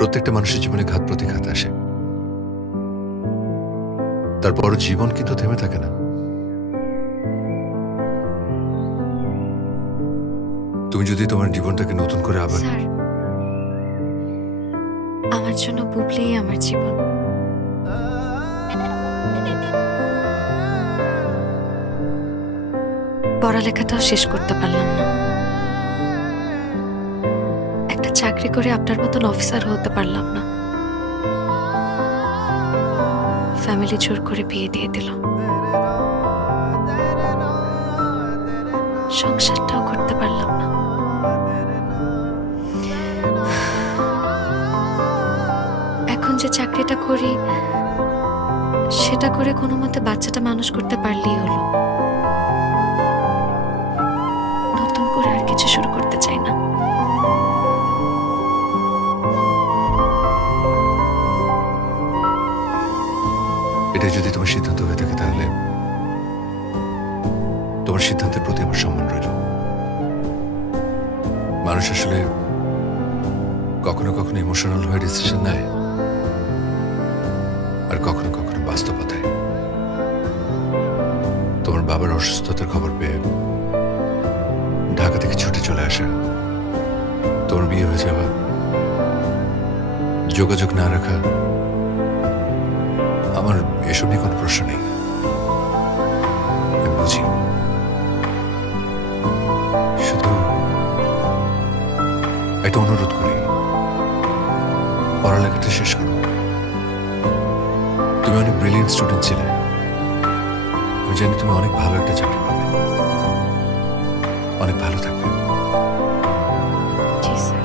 প্রত্যেকটা মানুষের জীবনে ঘাত প্রতিঘাত আসে, তারপর জীবন কিন্তু থেমে থাকে না। তুমি যদি তোমার জীবনটাকে নতুন করে আবার স্যার, আমার জন্য বুবলিই আমার জীবন। পড়ালেখাটাও শেষ করতে পারলাম না, একটা চাকরি করে আপনার মতন অফিসার হতে পারলাম না, ফ্যামিলি জোর করে বিয়ে দিয়ে দিল, সংসারটাও করতে পারলাম না। এখন যে চাকরিটা করি সেটা করে কোনো মতে বাচ্চাটা মানুষ করতে পারলেই হলো, নতুন করে আর কিছু শুরু করতে চাই না। এটা যদি তোমার সিদ্ধান্ত হয়ে থাকে তাহলে তোমার সিদ্ধান্তের প্রতি আমার সম্মান রইল। মানুষ আসলে কখনো কখনো ইমোশনাল হয়ে ডিসিশন নেয়, আর কখনো কখনো বাস্তবতায়। তোমার বাবার অসুস্থতার খবর পেয়ে ঢাকা থেকে ছুটে চলে আসা, তোমার বিয়ে হয়ে যাওয়া, যোগাযোগ না রাখা, আমার এসব নিয়ে কোনো প্রশ্ন নেই। আমি বুঝি, শুধু একটা অনুরোধ করি, পড়ালেখাটা শেষ করো। তুমি অনেক ব্রিলিয়েন্ট স্টুডেন্ট ছিলে, আমি জানি তুমি অনেক ভালো একটা চাকরি পাবে, অনেক ভালো থাকবে। জি স্যার,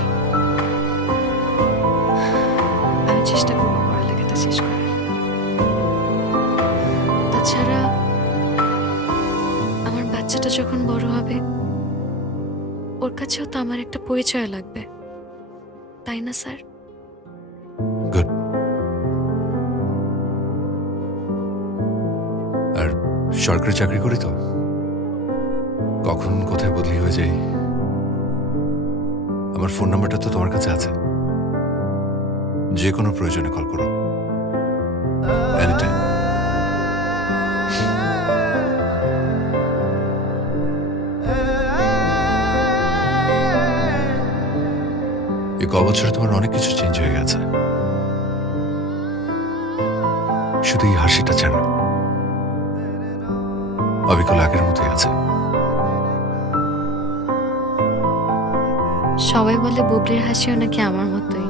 আমি চেষ্টা করবো পড়ালেখাটা শেষ করার। তাছাড়া আমার বাচ্চাটা যখন বড় হবে ওর কাছেও তো আমার একটা পরিচয় লাগবে, তাই না স্যার? গুড। আর সরকারি চাকরি করি তো, কখন কোথায় বদলি হয়ে যাই। আমার ফোন নাম্বারটা তো তোমার কাছে আছে, যে কোনো প্রয়োজনে কল করো, এনিটাইম। এই বছরে তোমার অনেক কিছু চেঞ্জ হয়ে গেছে, শুধু এই হাসিটা ছাড়া অবিকল আগের মতোই আছে। সবাই বলে বুবলির হাসিও নাকি আমার মতোই,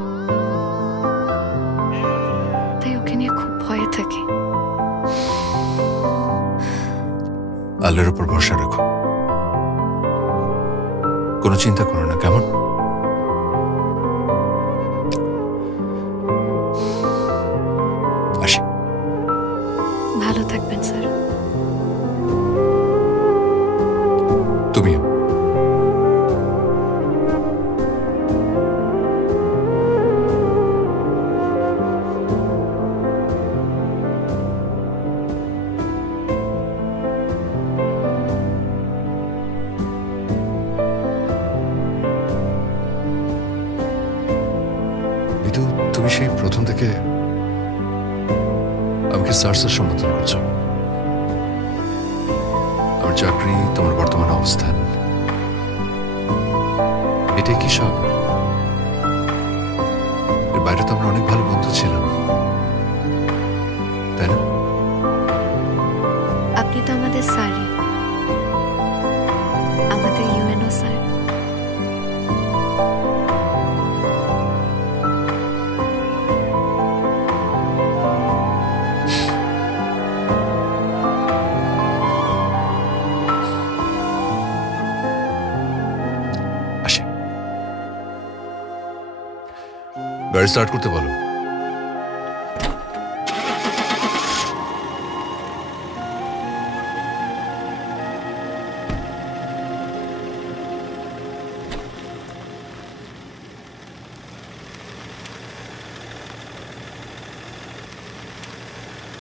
তাই ওকে নিয়ে খুব ভয়ে থাকি। আল্লাহর উপর ভরসা রাখো, কোনো চিন্তা করো না, কেমন? আসি। ভালো থাকবেন স্যার। তুমিও। কিন্তু তুমি সেই প্রথম থেকে আমাকে স্যার সম্বোধন করছো। আমার চাকরি, তোমার বর্তমান অবস্থান, এটাই কি সব? এর বাইরে তো আমরা অনেক ভালো বন্ধু ছিলাম, তাই না? আপনি তো আমাদের স্যারই, আমাদের ইউএনও স্যার। আসি। গাড়ি স্টার্ট করতে বলো।